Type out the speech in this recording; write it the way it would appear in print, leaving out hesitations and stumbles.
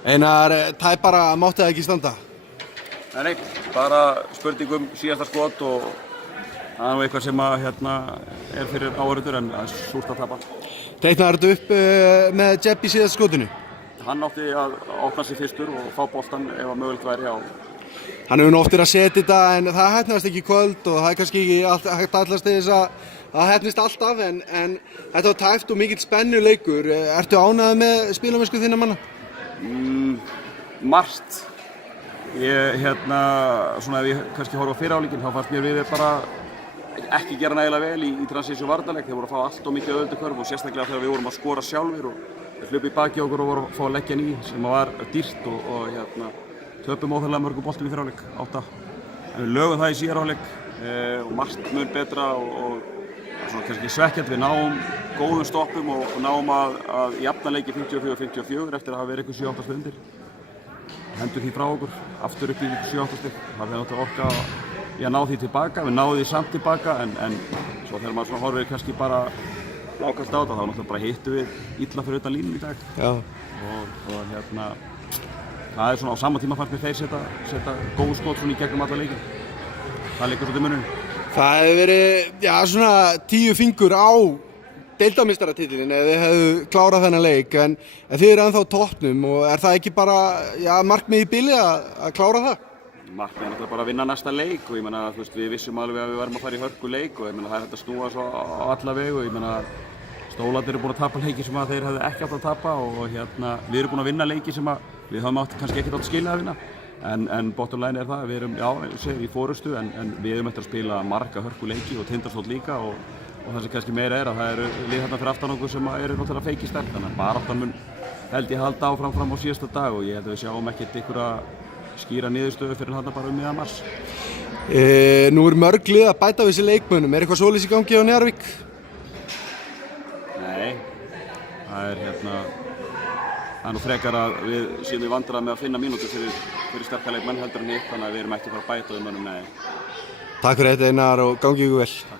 Einar, tæpara mátti það ekki standa? Nei, bara spurning síðasta skot og það er nú eitthvað sem að, er fyrir áhorfendur en það er súrt að tapa. Teiknaði þetta upp með Jeb í síðasta skotinu? Hann átti að opna sig fyrstur og fá boltan ef að mögulegt væri á. Hann hefur nú oft verið að setja þetta en það heppnast ekki í kvöld og það er kannski ekki hægt allast til þess að það heppnist alltaf en þetta var tæpt og mikill spennuleikur. Ertu ánægður með spilamennsku þinna manna? Margt. Ég, svona ef ég kannski horfa á fyrri hálfleikinn þá fannst mér við bara ekki gera nægilega vel í transition varnarleik. Þeir voru að fá allt og mikið auðveldukörf og sérstaklega þegar við vorum að skora sjálfir og hlupu í baki okkur og voru að fá að leggja ný sem var dýrt og töpum óþarlega mörgum boltum í fyrri hálfleik, 8. En við lögum það í síðari hálfleik og margt mun betra og svona kannski svekkjandi. Við náum góðum stoppum og náum að jafna leiki 54-54 eftir að hafa verið eitthvað 7-8 stundir. Hendur því frá okkur, aftur upp í 7-8 stig. Það er náttúrulega orka í að ná því tilbaka, við náðum því samt tilbaka en svo þegar maður svona horfir kannski bara blákalt á þetta þá náttúrulega bara hittum við illa fyrir utan línum í dag. Já. Og það er svona á sama tíma fannst mér þeir setja góð skot svona í gegnum alla leikin. Það leikur svolítið munurinn. Það hefur verið, svona 10 fingur á deildarmeistaratitilinn ef þið hefðu klárað þennan leik en þið eru ennþá á toppnum og er það ekki bara, markmið í bili að klára það? Markmið er náttúrulega bara að vinna næsta leik og ég meina, við vissum alveg að við værum að fara í hörku leik og ég meina það er hægt að snúa svo á alla vegu. Ég meina, Stólarnir eru búin að tapa leiki sem að þeir hefðu ekki átt að tapa og við erum búin að vinna leiki sem að við höfum kannski ekki átt að skilja að vinna. En bottom line er það, við erum, í forystu en við erum eftir að spila marga hörku leiki og Tindastóll líka og það sem kannski meira er að það eru lið þarna fyrir aftan okkur sem eru náttúrulega feiki sterk. Þannig að baráttan mun held ég halda áfram fram á síðasta dag og ég held að við sjáum ekkert einhverja skýra niðurstöðu fyrir þarna bara miðjan mars. Nú er mörg lið að bæta við þessi leikmönnum. Er eitthvað svoleiðis í gangi á Njarðvík? Nei, það er nú frekar að við séum í vandræðum með að finna mínútur fyrir sterka leikmenn heldur en hitt, þannig að við erum ekki að fara að bæta við mönnum, nei. Takk fyrir þetta Einar og gangi ykkur vel.